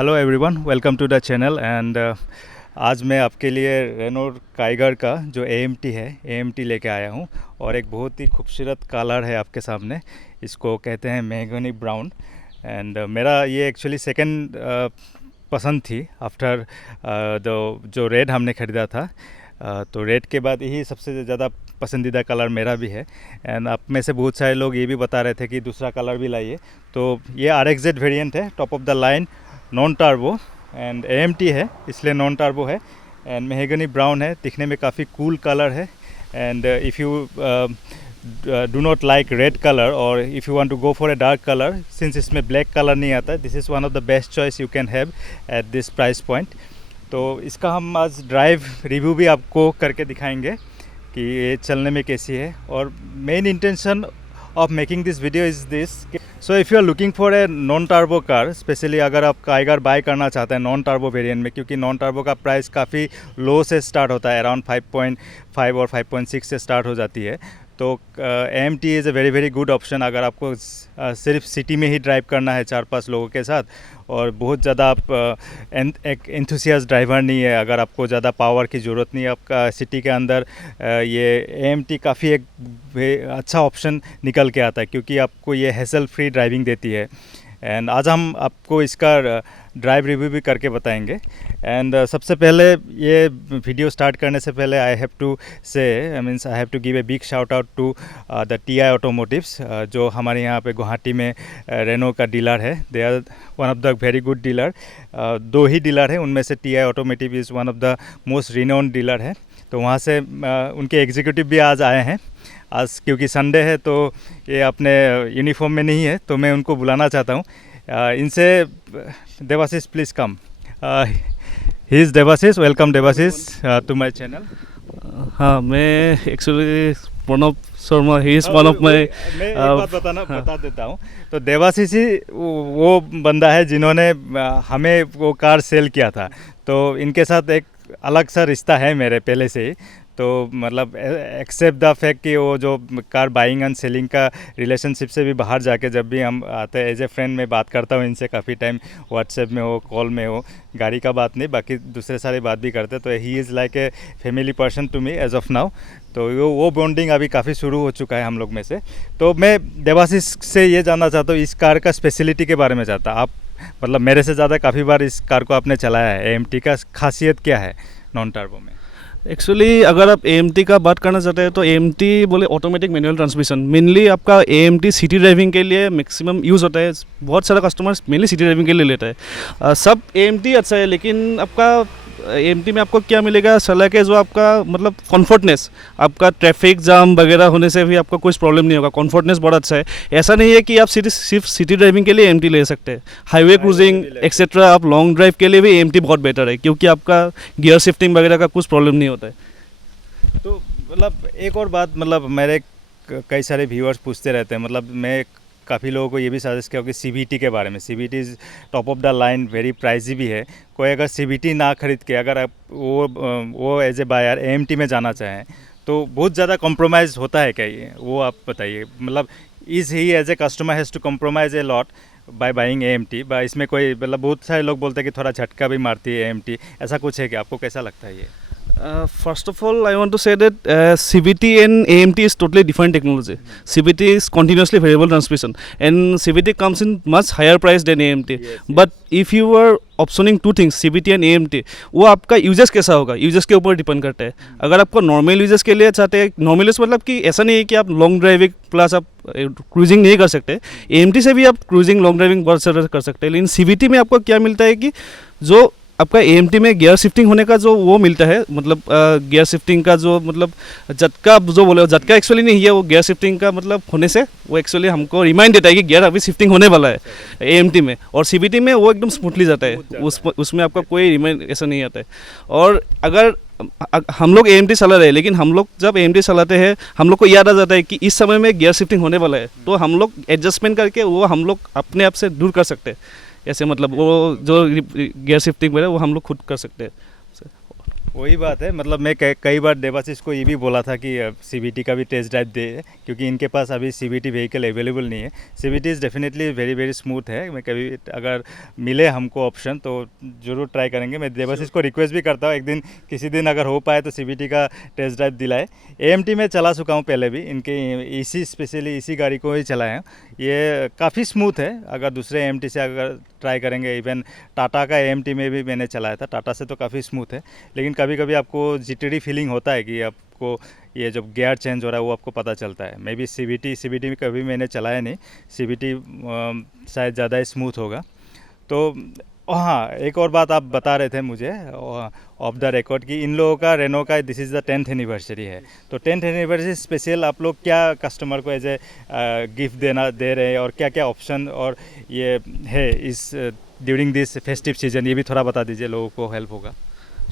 Hello everyone, welcome to the channel and आज मैं आपके लिए रेनो काइगर का जो AMT है AMT लेके आया हूँ और एक बहुत ही खूबसूरत कलर है आपके सामने। इसको कहते हैं मेहगनी ब्राउन एंड मेरा ये एक्चुअली सेकंड पसंद थी आफ्टर जो रेड हमने ख़रीदा था। तो रेड के बाद यही सबसे ज़्यादा पसंदीदा कलर मेरा भी है एंड आप में से बहुत सारे लोग ये भी बता रहे थे कि दूसरा कलर भी लाइए। तो ये RXZ वेरिएंट है, top of the line, non turbo and AMT है इसलिए नॉन टर्बो है एंड मेहगनी ब्राउन है, दिखने में काफ़ी कूल कलर है। And if you do not like red colour और if you want to go for a dark colour, since इसमें ब्लैक कलर नहीं आता, this is one of the best choice you can have at this price point. तो इसका हम आज drive review भी आपको करके दिखाएंगे कि ये चलने में कैसी है। और main intention of making this video is this, so if you are looking for a non turbo car, specially अगर आप काइगर बाय करना चाहते हैं नॉन टर्बो वेरिएंट में, क्योंकि नॉन टर्बो का प्राइस काफ़ी लो से स्टार्ट होता है, अराउंड 5.5 और 5.6 से स्टार्ट हो जाती है। तो AMT is a very good option अगर आपको सिर्फ सिटी में ही ड्राइव करना है 4-5 लोगों के साथ और बहुत ज़्यादा आप एक एंथुसियास्ट ड्राइवर नहीं है, अगर आपको ज़्यादा पावर की ज़रूरत नहीं है आपका सिटी के अंदर, ये AMT काफ़ी एक अच्छा ऑप्शन निकल के आता है क्योंकि आपको ये हैसल फ्री ड्राइविंग देती है। एंड आज हम आपको इसका ड्राइव रिव्यू भी करके बताएंगे। एंड सबसे पहले ये वीडियो स्टार्ट करने से पहले I have to give a big shout out to the TI automotives, जो हमारे यहाँ पे गुवाहाटी में रेनो का डीलर है। They are one of the very good dealer. 2 ही डीलर है, उनमें से TI automotive is one of the most renowned dealer है। तो वहाँ से उनके एग्जीक्यूटिव भी आज आए हैं। आज क्योंकि संडे है तो ये अपने यूनिफॉर्म में नहीं है, तो मैं उनको बुलाना चाहता हूँ। इनसे Devashish please come. He is Devashish, welcome Devashish to my channel. हाँ, मैं actually Pranav Sharma, he is one of my. मैं एक बात बता देता हूँ। तो देवाशीष ही वो बंदा है जिन्होंने हमें वो कार सेल किया था, तो इनके साथ एक अलग सा रिश्ता है मेरे पहले से ही। तो मतलब एक्सेप्ट द फैक्ट कि वो जो कार बाइंग एंड सेलिंग का रिलेशनशिप से भी बाहर जाके जब भी हम आते हैं एज ए फ्रेंड मैं बात करता हूँ इनसे काफ़ी टाइम, व्हाट्सएप में हो, कॉल में हो, गाड़ी का बात नहीं, बाकी दूसरे सारे बात भी करते। तो he is like a family person to me as of now. तो वो बॉन्डिंग अभी काफ़ी शुरू हो चुका है हम लोग में से। तो मैं देवाशीष से ये जानना चाहता हूँ, इस कार का स्पेशलिटी के बारे में चाहता। आप मतलब मेरे से ज़्यादा काफ़ी बार इस कार को आपने चलाया है, AMT का खासियत क्या है नॉन टर्बो में? एक्चुअली अगर आप AMT का बात करना चाहते हैं तो AMT बोले ऑटोमेटिक मैनुअल ट्रांसमिशन, मेनली आपका AMT सिटी ड्राइविंग के लिए मैक्सिमम यूज़ होता है। बहुत सारा कस्टमर्स मेनली सिटी ड्राइविंग के लिए लेता है। सब AMT अच्छा है, लेकिन आपका AMT में आपको क्या मिलेगा, सलाह के जो आपका मतलब कम्फर्टनेस, आपका ट्रैफिक जाम वगैरह होने से भी आपको कुछ प्रॉब्लम नहीं होगा। कम्फर्टनेस बहुत अच्छा है। ऐसा नहीं है कि आप सिर्फ सिटी ड्राइविंग के लिए AMT ले सकते हैं, हाईवे क्रूजिंग एक्सेट्रा आप लॉन्ग ड्राइव के लिए भी AMT बहुत बेटर है, क्योंकि आपका गियर शिफ्टिंग वगैरह का कुछ प्रॉब्लम नहीं होता है। तो मतलब एक और बात, मतलब मेरे कई सारे व्यूअर्स पूछते रहते हैं, मतलब मैं काफ़ी लोगों को ये भी सजेस्ट किया कि CVT के बारे में। CVT is top of the line, very pricey भी है। कोई अगर CVT ना खरीद के अगर आप वो एज ए बायर AMT में जाना चाहें तो बहुत ज़्यादा कॉम्प्रोमाइज़ होता है क्या ये, वो आप बताइए। मतलब is he as a customer has to compromise a lot by buying AMT, बा इसमें कोई मतलब बहुत सारे लोग बोलते हैं कि थोड़ा झटका भी मारती है AMT, ऐसा कुछ है कि आपको कैसा लगता है ये? First of all, I want to say that CVT and AMT is totally different technology. CVT is continuously variable transmission, and CVT comes in much higher price than AMT. But if you are optioning two things, CVT and AMT, वो आपका uses कैसा होगा, uses के ऊपर depend करता है। अगर आपको नॉर्मल यूजेस के लिए चाहते हैं, नॉर्मल यूज मतलब कि ऐसा नहीं है कि आप लॉन्ग ड्राइविंग प्लस आप क्रूजिंग नहीं कर सकते, AMT से भी आप क्रूजिंग लॉन्ग ड्राइविंग बहुत सारा कर सकते हैं। लेकिन CVT में आपको क्या मिलता है कि जो आपका AMT में गियर शिफ्टिंग होने का जो वो मिलता है, मतलब गियर शिफ्टिंग का जो मतलब झटका जो बोले, झटका एक्चुअली नहीं है, वो गियर शिफ्टिंग का मतलब होने से वो एक्चुअली हमको रिमाइंड देता है कि गियर अभी शिफ्टिंग होने वाला है AMT में। और CVT में वो एकदम स्मूथली जाता है, उसमें आपका कोई रिमाइंड ऐसा नहीं आता है। और अगर हम लोग AMT चला रहे हैं, लेकिन हम लोग जब AMT चलाते हैं हम लोग को याद आ जाता है कि इस समय में गियर शिफ्टिंग होने वाला है, तो हम लोग एडजस्टमेंट करके वो हम लोग अपने आप से दूर कर सकते हैं। ऐसे मतलब वो जो गियर शिफ्टिंग है वो हम लोग खुद कर सकते हैं। वही बात है, मतलब मैं कई बार देवाशीष को ये भी बोला था कि CVT का भी टेस्ट ड्राइव दे, क्योंकि इनके पास अभी CVT व्हीकल अवेलेबल नहीं है। CVT is definitely very very smooth है। मैं कभी अगर मिले हमको ऑप्शन तो ज़रूर ट्राई करेंगे। मैं देवाशीष को रिक्वेस्ट भी करता हूँ एक दिन, किसी दिन अगर हो पाए तो CVT का टेस्ट ड्राइव दिलाए। AMT में चला चुका हूँ पहले भी, इनके स्पेशली इसी गाड़ी को ही चलाया है। ये काफ़ी स्मूथ है। अगर दूसरे AMT से अगर ट्राई करेंगे, इवन टाटा का AMT में भी मैंने चलाया था, टाटा से तो काफ़ी स्मूथ है। लेकिन कभी कभी आपको जिटरी फीलिंग होता है कि आपको ये जब गियर चेंज हो रहा है वो आपको पता चलता है। मे बी CVT में कभी मैंने चलाया नहीं। CVT शायद ज़्यादा स्मूथ होगा। तो हाँ, एक और बात आप बता रहे थे मुझे ऑफ द रिकॉर्ड कि इन लोगों का रेनो का this is the 10th anniversary है। तो 10th एनिवर्सरी स्पेशल आप लोग क्या कस्टमर को एज ए गिफ्ट दे रहे हैं, और क्या क्या ऑप्शन और ये है इस ड्यूरिंग दिस फेस्टिव सीजन, ये भी थोड़ा बता दीजिए, लोगों को हेल्प होगा।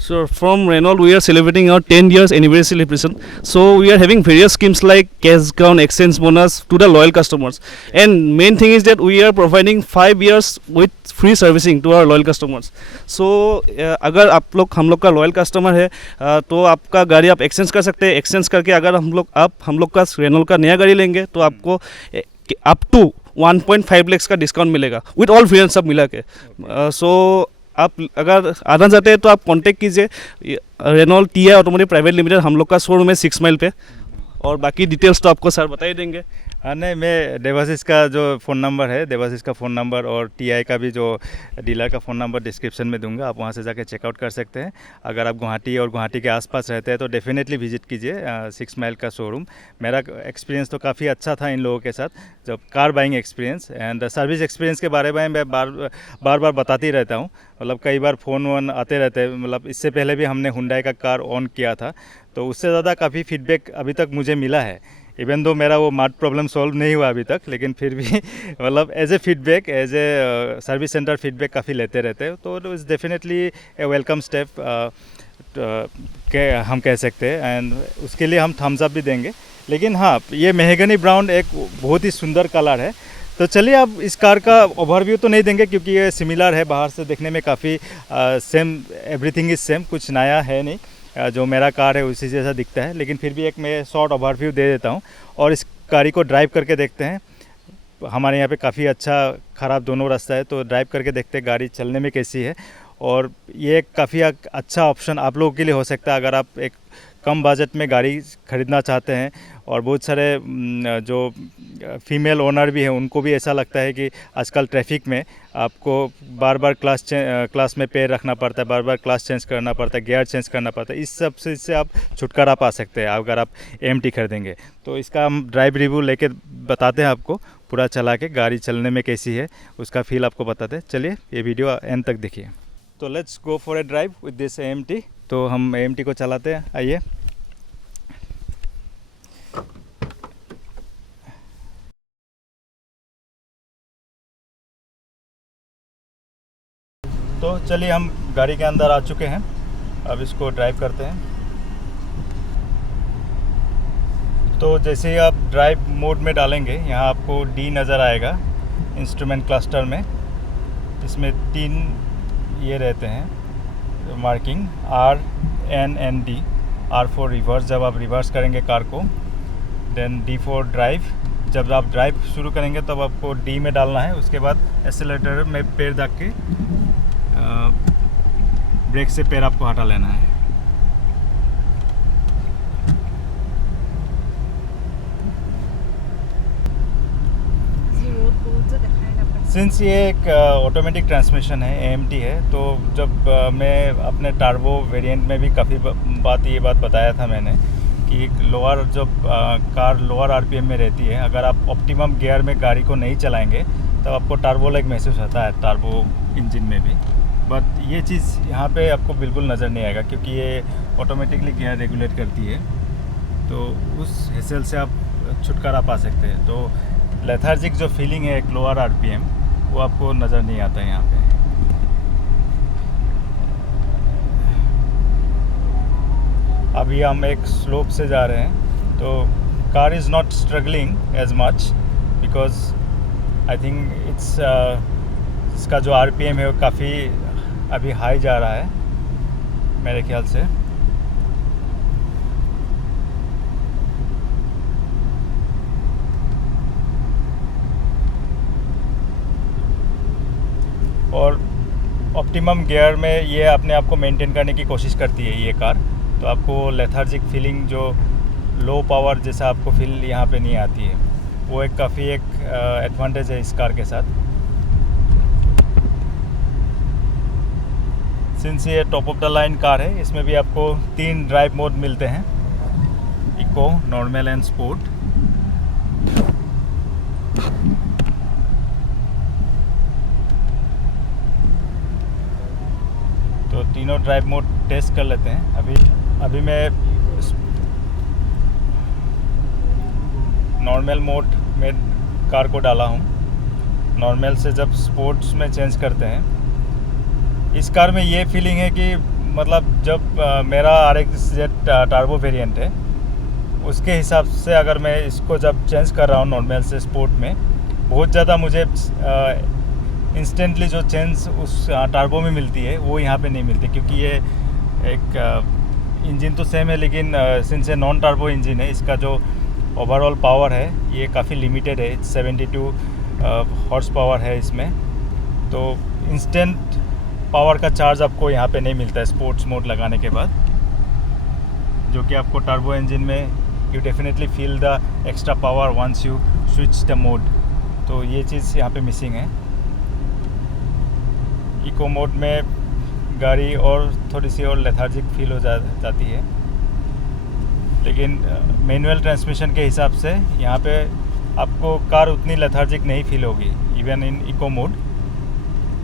So from Renault, we are celebrating our 10 years anniversary celebration. So we are having various schemes like cash discount, exchange bonus to the loyal customers. And main thing is that we are providing 5 years with free servicing to our loyal customers. So अगर आप लोग हम लोग का loyal customer है तो आपका गाड़ी आप एक्सचेंज कर सकते हैं। एक्सचेंज करके अगर हम लोग का रेनॉल्ट का नया गाड़ी लेंगे तो आपको अप टू 1.5 लाख का डिस्काउंट मिलेगा विद ऑल फ्री एंड सब मिला के। सो आप अगर आना चाहते हैं तो आप कांटेक्ट कीजिए Renault TI automotive private limited, हम लोग का शोरूम है 6 माइल पे, और बाकी डिटेल्स तो आपको सर बता ही देंगे। हाँ, नहीं, मैं देवाशीष का जो फ़ोन नंबर है, देवाशीष का फ़ोन नंबर और TI का भी जो डीलर का फ़ोन नंबर डिस्क्रिप्शन में दूंगा, आप वहाँ से जाके चेकआउट कर सकते हैं। अगर आप गुवाहाटी और गुवाहाटी के आसपास रहते हैं तो डेफिनेटली विजिट कीजिए 6 माइल का शोरूम। मेरा एक्सपीरियंस तो काफ़ी अच्छा था इन लोगों के साथ, जब car buying experience and service experience के बारे में मैं बार बताती रहता हूँ। मतलब कई बार फ़ोन वोन आते रहते हैं, मतलब इससे पहले भी हमने हुंडई का कार ऑन किया था, तो उससे ज़्यादा काफ़ी फीडबैक अभी तक मुझे मिला है। इवन दो मेरा वो मार्ट प्रॉब्लम सॉल्व नहीं हुआ अभी तक, लेकिन फिर भी मतलब as a feedback, as a service centre feedback काफ़ी लेते रहते हैं, तो it's definitely a welcome step के हम कह सकते हैं, एंड उसके लिए हम थम्स अप भी देंगे। लेकिन हाँ, ये मेहगनी ब्राउन एक बहुत ही सुंदर कलर है। तो चलिए अब इस कार का ओवरव्यू तो नहीं देंगे क्योंकि ये सिमिलर है, बाहर से देखने में काफ़ी सेम, एवरीथिंग इज़ सेम, कुछ नया है नहीं। जो मेरा कार है उसी जैसा दिखता है, लेकिन फिर भी एक मैं शॉर्ट ओवरव्यू दे देता हूँ और इस गाड़ी को ड्राइव करके देखते हैं। हमारे यहाँ पे काफ़ी अच्छा ख़राब दोनों रास्ता है, तो ड्राइव करके देखते हैं गाड़ी चलने में कैसी है। और ये काफ़ी अच्छा ऑप्शन आप लोगों के लिए हो सकता है अगर आप एक कम बजट में गाड़ी ख़रीदना चाहते हैं। और बहुत सारे जो फीमेल ओनर भी हैं उनको भी ऐसा लगता है कि आजकल ट्रैफिक में आपको बार बार क्लास में पैर रखना पड़ता है, बार बार क्लास चेंज करना पड़ता है, गियर चेंज करना पड़ता है। इस सब से इससे आप छुटकारा पा सकते हैं अगर आप AMT खरीदेंगे। तो इसका हम ड्राइव रिव्यू लेके बताते हैं आपको, पूरा चला के गाड़ी चलने में कैसी है उसका फील आपको बताते हैं। चलिए ये वीडियो एंड तक देखिए। तो let's go for A drive with this AMT। तो हम AMT को चलाते हैं, आइए। तो चलिए हम गाड़ी के अंदर आ चुके हैं, अब इसको ड्राइव करते हैं। तो जैसे ही आप ड्राइव मोड में डालेंगे, यहाँ आपको D नज़र आएगा इंस्ट्रूमेंट क्लस्टर में। इसमें 3 ये रहते हैं marking, R, N and D। R for reverse, जब आप रिवर्स करेंगे कार को। देन D फॉर ड्राइव, जब आप ड्राइव शुरू करेंगे तब आपको D में डालना है। उसके बाद एक्सेलेरेटर में पैर रख के ब्रेक से पैर आपको हटा लेना है। सिंस ये एक ऑटोमेटिक ट्रांसमिशन है, AMT है, तो जब मैं अपने टार्बो वेरिएंट में भी काफ़ी ये बात बताया था मैंने कि लोअर जब कार लोअर RPM में रहती है, अगर आप ऑप्टिमम गियर में गाड़ी को नहीं चलाएंगे तब आपको टार्बो लैग महसूस होता है टार्बो इंजन में भी। बट ये चीज़ यहाँ पे आपको बिल्कुल नज़र नहीं आएगा क्योंकि ये ऑटोमेटिकली गियर रेगुलेट करती है, तो उस हेसल से आप छुटकारा पा सकते हैं। तो लेथार्जिक जो फीलिंग है एक लोअर RPM, वो आपको नज़र नहीं आता है यहाँ पे। अभी हम एक स्लोप से जा रहे हैं, तो car is not struggling as much because I think इसका जो RPM है वो काफ़ी अभी हाई जा रहा है मेरे ख्याल से। और ऑप्टिमम गियर में ये अपने आप को मेंटेन करने की कोशिश करती है ये कार। तो आपको लेथार्जिक फीलिंग जो लो पावर जैसा आपको फील यहाँ पे नहीं आती है, वो एक काफ़ी एक एडवांटेज है इस कार के साथ। सिंस ये top of the line car है, इसमें भी आपको 3 ड्राइव मोड मिलते हैं, इको, नॉर्मल एंड स्पोर्ट। तो तीनों ड्राइव मोड टेस्ट कर लेते हैं। अभी मैं नॉर्मल मोड में कार को डाला हूँ। नॉर्मल से जब स्पोर्ट्स में चेंज करते हैं, इस कार में ये फीलिंग है कि मतलब जब मेरा RX-Z टर्बो वेरिएंट है, उसके हिसाब से अगर मैं इसको जब चेंज कर रहा हूँ नॉर्मल से स्पोर्ट में, बहुत ज़्यादा मुझे इंस्टेंटली जो चेंज उस टर्बो में मिलती है वो यहाँ पे नहीं मिलती, क्योंकि ये एक इंजन तो सेम है, लेकिन सिंस ये नॉन टर्बो इंजन है, इसका जो ओवरऑल पावर है ये काफ़ी लिमिटेड है। 72 हॉर्स पावर है इसमें। तो इंस्टेंट पावर का चार्ज आपको यहाँ पे नहीं मिलता है स्पोर्ट्स मोड लगाने के बाद, जो कि आपको टर्बो इंजन में you definitely feel the extra power once you switch the mode. तो ये चीज़ यहाँ पे मिसिंग है। इको मोड में गाड़ी और थोड़ी सी और लेथार्जिक फील हो जाती है, लेकिन मैनुअल ट्रांसमिशन के हिसाब से यहाँ पे आपको कार उतनी लेथार्जिक नहीं फील होगी, even in eco mode.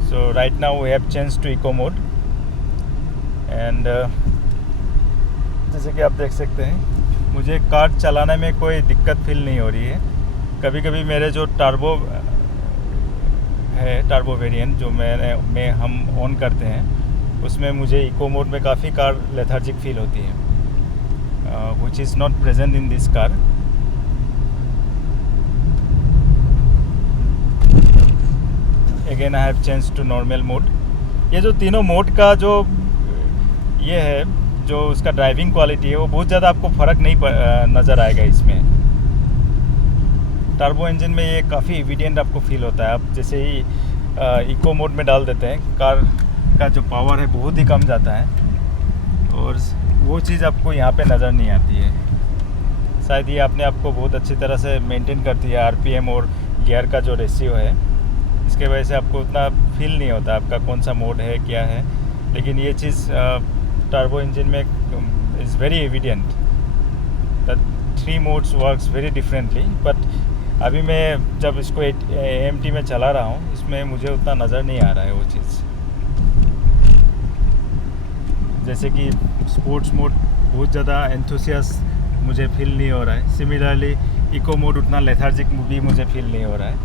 So right now we have change to eco mode and जैसे कि आप देख सकते हैं, मुझे कार चलाने में कोई दिक्कत फील नहीं हो रही है। कभी कभी मेरे जो टर्बो है, टर्बो वेरिएंट जो हम ऑन करते हैं, उसमें मुझे इको मोड में काफ़ी कार लेथार्जिक फील होती है, which is not present in this car. Again I have changed to normal mode. ये जो तीनों मोड का जो ये है, जो उसका ड्राइविंग क्वालिटी है, वो बहुत ज़्यादा आपको फ़र्क नहीं नज़र आएगा इसमें। टर्बो इंजन में ये काफ़ी एविडेंट आपको फील होता है। आप जैसे ही इको मोड में डाल देते हैं, कार का जो पावर है बहुत ही कम जाता है, और वो चीज़ आपको यहाँ पे नज़र नहीं आती है। शायद ये अपने आप को बहुत अच्छी तरह से मेंटेन करती है, RPM और गियर का जो रेशियो है, इसके वजह से आपको उतना फील नहीं होता आपका कौन सा मोड है, क्या है। लेकिन ये चीज़ टर्बो इंजन में is very evident that 3 modes works very differently. But अभी मैं जब इसको AMT में चला रहा हूँ, इसमें मुझे उतना नज़र नहीं आ रहा है वो चीज़। जैसे कि स्पोर्ट्स मोड बहुत ज़्यादा एंथुसियास्ट मुझे फील नहीं हो रहा है। सिमिलरली इको मोड उतना लेथार्जिक भी मुझे फील नहीं हो रहा है,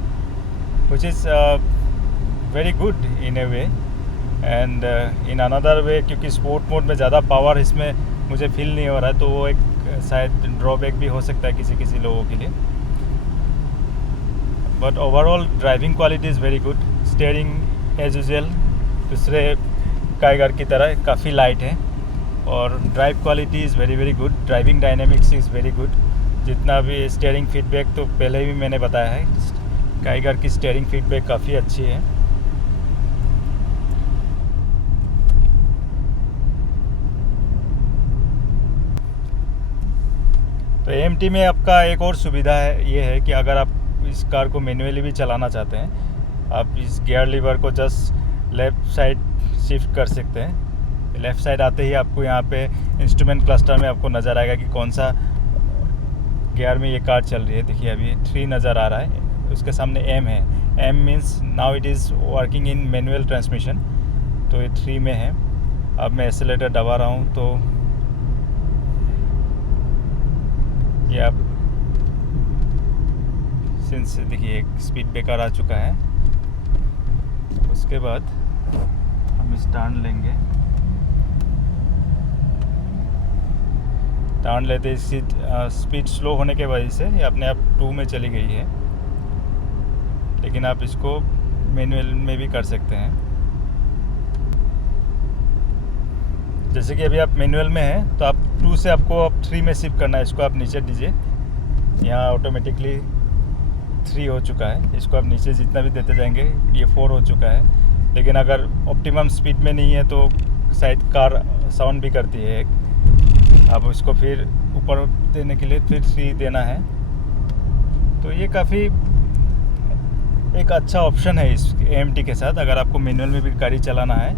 which is very good in a way and in another way, क्योंकि स्पोर्ट मोड में ज़्यादा पावर इसमें मुझे फील नहीं हो रहा है, तो वो एक शायद ड्रॉबैक भी हो सकता है किसी लोगों के लिए। But overall driving quality is very good. Steering as usual दूसरे काइगर की तरह काफ़ी लाइट है, और drive quality is very good. Driving dynamics is very good. जितना भी स्टीयरिंग फीडबैक तो पहले भी मैंने बताया है, काइगर की स्टीयरिंग फीडबैक काफ़ी अच्छी है। तो AMT में आपका एक और सुविधा है, ये है कि अगर आप इस कार को मैन्युअली भी चलाना चाहते हैं, आप इस गियर लीवर को जस्ट लेफ़्ट साइड शिफ्ट कर सकते हैं। लेफ़्ट साइड आते ही आपको यहाँ पे इंस्ट्रूमेंट क्लस्टर में आपको नज़र आएगा कि कौन सा गियर में ये कार चल रही है। देखिए अभी 3 नज़र आ रहा है, उसके सामने M है। M means now it is working in manual transmission, तो ये 3 में है। अब मैं एक्सेलेरेटर दबा रहा हूँ तो ये आप सिंस देखिए एक स्पीड ब्रेकर आ चुका है। उसके बाद हम टर्न लेंगे, टर्न लेते इसकी स्पीड स्लो होने के वजह से ये अपने आप 2 में चली गई है, लेकिन आप इसको मैनुअल में भी कर सकते हैं। जैसे कि अभी आप मैनुअल में हैं, तो आप 2 से आपको अब 3 में शिफ्ट करना है। इसको आप नीचे दीजिए, यहाँ ऑटोमेटिकली 3 हो चुका है। इसको आप नीचे जितना भी देते जाएंगे, ये 4 हो चुका है। लेकिन अगर ऑप्टिमम स्पीड में नहीं है तो शायद कार साउंड भी करती है एक। अब इसको फिर ऊपर देने के लिए फिर 3 देना है, तो ये काफ़ी एक अच्छा ऑप्शन है इस AMT के साथ। अगर आपको मैनुअल में भी गाड़ी चलाना है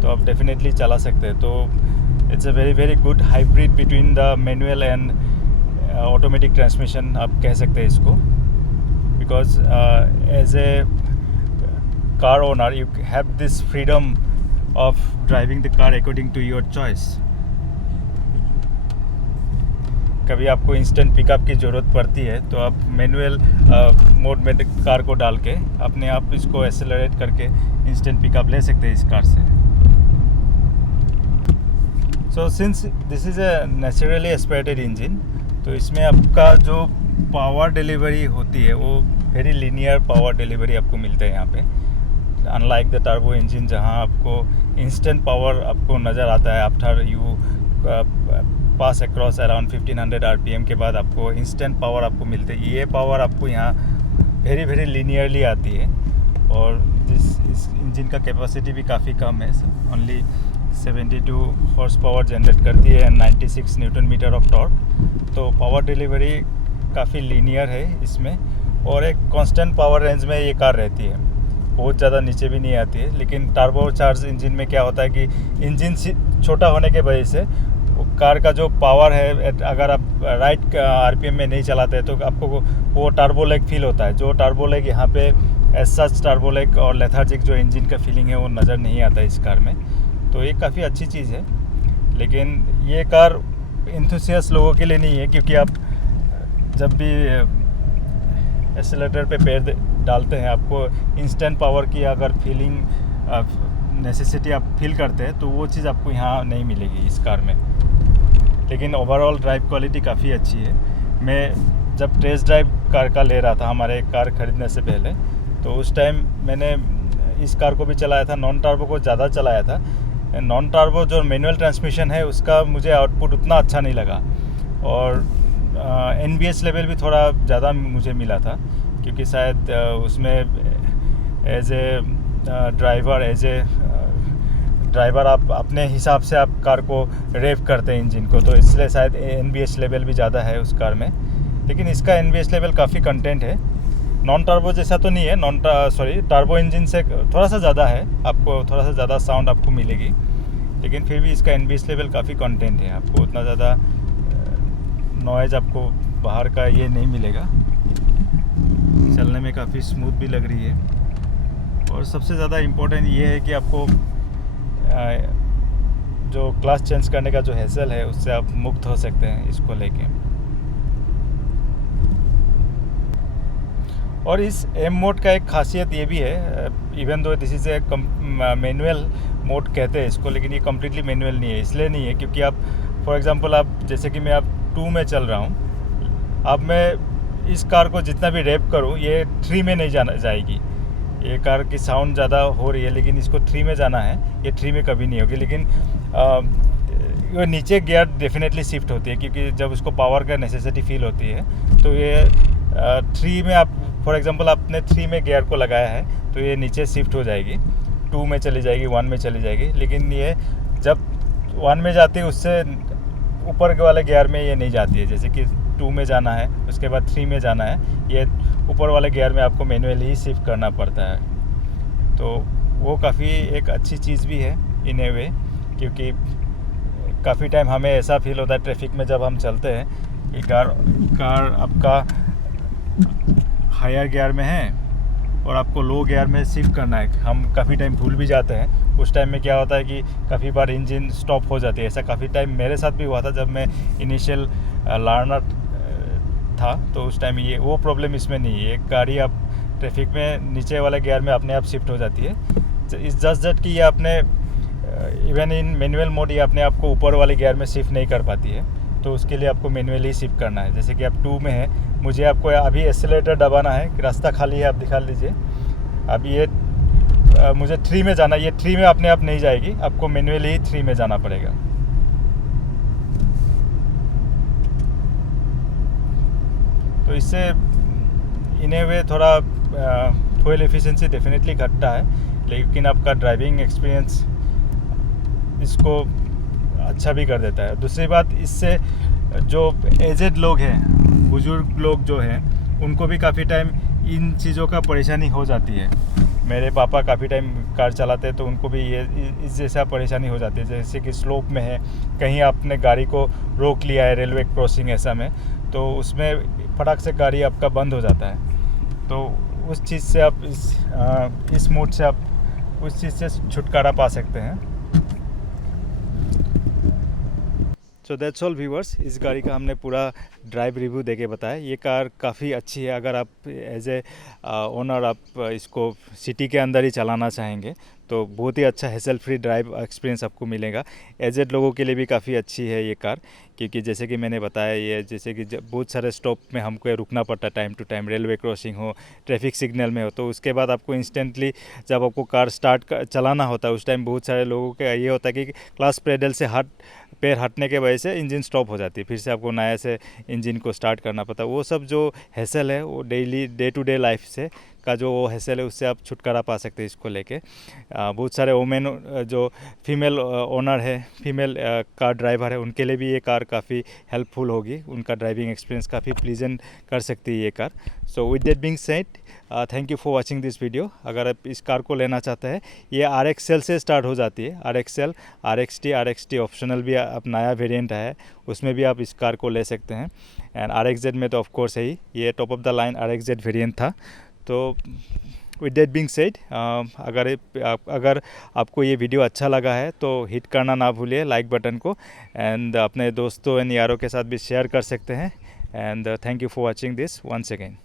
तो आप डेफिनेटली चला सकते हैं। तो it's a very very good hybrid between the manual and automatic transmission आप कह सकते हैं इसको, because as a car owner you have this freedom of driving the car according to your choice। कभी आपको इंस्टेंट पिकअप की ज़रूरत पड़ती है तो आप मैनुअल मोड में कार को डाल के अपने आप इसको एक्सेलरेट करके इंस्टेंट पिकअप ले सकते हैं इस कार से। So since this is a naturally aspirated engine, तो इसमें आपका जो पावर डिलीवरी होती है वो वेरी लीनियर पावर डिलीवरी आपको मिलता है यहाँ पे, अनलाइक द टर्बो इंजन जहाँ आपको इंस्टेंट पावर आपको नज़र आता है after you pass across around 1500 RPM के बाद आपको इंस्टेंट पावर आपको मिलते है। ये पावर आपको यहाँ वेरी वेरी लीनियरली आती है, और इस इंजन का कैपेसिटी भी काफ़ी कम है, ओनली 72 हॉर्स पावर जनरेट करती है and 96 newton metre of torque. तो पावर डिलीवरी काफ़ी लीनियर है इसमें, और एक कांस्टेंट पावर रेंज में ये कार रहती है, बहुत ज़्यादा नीचे भी नहीं आती है। लेकिन टर्बो चार्ज इंजन में क्या होता है कि इंजन छोटा होने के वजह से कार का जो पावर है, अगर आप राइट RPM में नहीं चलाते तो आपको वो टर्बो लेग फील होता है। जो टर्बो लेग यहाँ पे एज सच टर्बो लेग और लेथार्जिक जो इंजन का फीलिंग है वो नज़र नहीं आता इस कार में। तो ये काफ़ी अच्छी चीज़ है, लेकिन ये कार इंथुसियास्ट लोगों के लिए नहीं है, क्योंकि आप जब भी एक्सेलेरेटर पे पैर डालते हैं आपको इंस्टेंट पावर की अगर फीलिंग नेसेसिटी आप फील करते हैं तो वो चीज़ आपको यहाँ नहीं मिलेगी इस कार में। लेकिन ओवरऑल ड्राइव क्वालिटी काफ़ी अच्छी है। मैं जब टेस्ट ड्राइव कार का ले रहा था हमारे कार ख़रीदने से पहले, तो उस टाइम मैंने इस कार को भी चलाया था, नॉन टर्बो को ज़्यादा चलाया था। नॉन टर्बो जो मैनुअल ट्रांसमिशन है उसका मुझे आउटपुट उतना अच्छा नहीं लगा, और NBH लेवल भी थोड़ा ज़्यादा मुझे मिला था, क्योंकि शायद उसमें एज ए ड्राइवर आप अपने हिसाब से आप कार को रेव करते हैं इंजन को, तो इसलिए शायद NBH लेवल भी ज़्यादा है उस कार में। लेकिन इसका NBH लेवल काफ़ी कंटेंट है, नॉन टर्बो जैसा तो नहीं है, टर्बो इंजन से थोड़ा सा ज़्यादा है, आपको थोड़ा सा ज़्यादा साउंड आपको मिलेगी, लेकिन फिर भी इसका NBH लेवल काफ़ी कंटेंट है, आपको उतना ज़्यादा नॉइज़ आपको बाहर का ये नहीं मिलेगा। चलने में काफ़ी स्मूथ भी लग रही है, और सबसे ज़्यादा इम्पोर्टेंट ये है कि आपको जो क्लास चेंज करने का जो हैसल है उससे आप मुक्त हो सकते हैं इसको लेके। और इस M मोड का एक खासियत ये भी है, even though this is a manual mode कहते हैं इसको, लेकिन ये कम्प्लीटली मैनुअल नहीं है। इसलिए नहीं है क्योंकि आप फॉर एग्जांपल आप जैसे कि मैं अब 2 में चल रहा हूँ, अब मैं इस कार को जितना भी रेप करूँ ये 3 में नहीं जाएगी। ये कार की साउंड ज़्यादा हो रही है, लेकिन इसको 3 में जाना है, ये 3 में कभी नहीं होगी। लेकिन ये नीचे गियर डेफिनेटली शिफ्ट होती है, क्योंकि जब उसको पावर का नेसेसिटी फील होती है तो ये 3 में आप फॉर एग्जांपल आपने 3 में गियर को लगाया है तो ये नीचे शिफ्ट हो जाएगी, 2 में चली जाएगी, 1 में चली जाएगी। लेकिन ये जब 1 में जाती है उससे ऊपर के वाले गियर में ये नहीं जाती है, जैसे कि 2 में जाना है उसके बाद 3 में जाना है, ये ऊपर वाले गियर में आपको मैनुअली ही शिफ्ट करना पड़ता है। तो वो काफ़ी एक अच्छी चीज़ भी है इन ए वे, क्योंकि काफ़ी टाइम हमें ऐसा फील होता है ट्रैफिक में जब हम चलते हैं कि कार आपका हायर गियर में है और आपको लो गियर में शिफ्ट करना है, हम काफ़ी टाइम भूल भी जाते हैं। उस टाइम में क्या होता है कि काफ़ी बार इंजन स्टॉप हो जाती है। ऐसा काफ़ी टाइम मेरे साथ भी हुआ था जब मैं इनिशियल लर्नर था, तो उस टाइम ये वो प्रॉब्लम इसमें नहीं है। एक गाड़ी आप ट्रैफिक में नीचे वाले गियर में अपने आप शिफ्ट हो जाती है। इस जस्ट दैट कि ये अपने इवन इन मैनुअल मोड ये अपने आप को ऊपर वाले गियर में शिफ्ट नहीं कर पाती है, तो उसके लिए आपको मैनुअली शिफ्ट करना है। जैसे कि आप 2 में है, मुझे आपको अभी एक्सेलेरेटर दबाना है, रास्ता खाली है, आप दिखा लीजिए। अब ये मुझे 3 में जाना है, ये 3 में अपने आप नहीं जाएगी, आपको मैनुअली ही 3 में जाना पड़ेगा। तो इससे इन ए वे थोड़ा फ्यूल एफिशिएंसी डेफिनेटली घटता है, लेकिन आपका ड्राइविंग एक्सपीरियंस इसको अच्छा भी कर देता है। दूसरी बात, इससे जो एजेड लोग हैं, बुज़ुर्ग लोग जो हैं, उनको भी काफ़ी टाइम इन चीज़ों का परेशानी हो जाती है। मेरे पापा काफ़ी टाइम कार चलाते हैं तो उनको भी ये इस जैसा परेशानी हो जाती है, जैसे कि स्लोप में है, कहीं आपने गाड़ी को रोक लिया है रेलवे क्रॉसिंग ऐसा में, तो उसमें फटाक से गाड़ी आपका बंद हो जाता है। तो उस चीज़ से आप इस मोड से आप उस चीज़ से छुटकारा पा सकते हैं। सो दैट्स ऑल व्यूअर्स, इस गाड़ी का हमने पूरा ड्राइव रिव्यू देके बताया। ये कार काफ़ी अच्छी है। अगर आप एज ए ओनर आप इसको सिटी के अंदर ही चलाना चाहेंगे तो बहुत ही अच्छा हैसल फ्री ड्राइव एक्सपीरियंस आपको मिलेगा। एजेड लोगों के लिए भी काफ़ी अच्छी है ये कार, क्योंकि जैसे कि मैंने बताया, ये जैसे कि बहुत सारे स्टॉप में हमको रुकना पड़ता है time to time, railway crossing हो, ट्रैफिक सिग्नल में हो, तो उसके बाद आपको इंस्टेंटली जब आपको कार स्टार्ट चलाना होता है उस टाइम बहुत सारे लोगों का ये होता है कि क्लास पेडल से पैर हटने के वजह से इंजन स्टॉप हो जाती है, फिर से आपको नया से इंजन को स्टार्ट करना पड़ता है। वो सब जो हैसल है वो daily day to day life से का जो वो हैसल है उससे आप छुटकारा पा सकते हैं इसको लेके। बहुत सारे वुमेन जो फीमेल ओनर है, फीमेल कार ड्राइवर है, उनके लिए भी ये कार काफ़ी हेल्पफुल होगी। उनका ड्राइविंग एक्सपीरियंस काफ़ी प्लीजेंट कर सकती है ये car. So with that being said, thank you for watching this video. अगर आप इस कार को लेना चाहते हैं, ये RXL से स्टार्ट हो जाती है। RXL, RXT ऑप्शनल भी अब नया वेरिएंट है, उसमें भी आप इस कार को ले सकते हैं। एंड RXZ में तो ऑफ कोर्स है ही, ये top of the line RXZ variant था। तो विद दैट बीइंग सेड, अगर आपको ये वीडियो अच्छा लगा है तो हिट करना ना भूलिए लाइक बटन को, एंड अपने दोस्तों एंड यारों के साथ भी शेयर कर सकते हैं। And thank you for watching this once again.